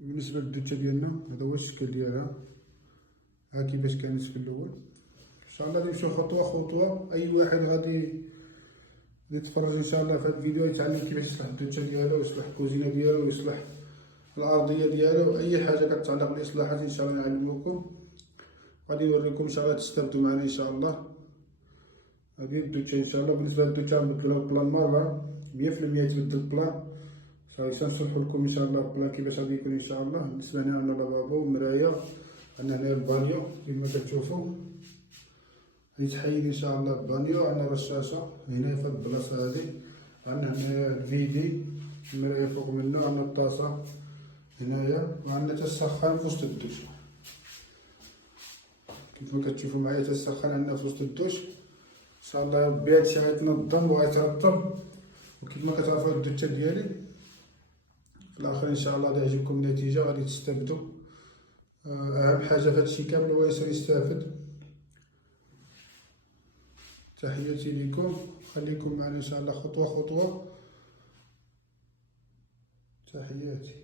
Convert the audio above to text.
بالنسبه للدوشه ديالنا هذا هو الشكل ديالها، ها كيفاش كانت في الاول. ان شاء الله نمشيو خطوه خطوه. اي واحد غادي يتفرج ان شاء الله في هذا الفيديو يتعلم كيفاش يصلح الدوشه ديالو، ويصلح الكوزينه ديالو، ويصلح الارضيه ديالو، اي حاجه كتعلق بالاصلاحات ان شاء الله نعلموكم. غادي نوريكم ان شاء الله تستافدوا معنا ان شاء الله. هذه الدوشه ان شاء الله. بالنسبه للدوشه نبدلو البلان مره 100% يتبدل البلان. صافي سنشرحو لكم ان شاء الله البلان كيفاش غادي يكون ان شاء الله. بالنسبه هنا عندنا لافابو ومرايه، عندنا هنا البانيو كما كتشوفوا، يتحيد ان شاء الله البانيو. عندنا رشاشه هنا في البلاصه هذه، عندنا هنا الفيدي المرايه فوق منه، عندنا الطاسه هنايا، وعندنا تسخن في وسط الدوش كيفما كتشوفوا معايا. تسخن عندنا في وسط الدوش ان شاء الله. ربي هادشي غيتنظم وغيترطب، وكيفما كتعرفوا هاد الدوشه ديالي في الاخر ان شاء الله غادي يعجبكم النتيجه، غادي تستافدوا. اهم حاجه في هادشي كامل هو الانسان يستافد. تحياتي لكم، خليكم معنا ان شاء الله خطوه خطوه. تحياتي.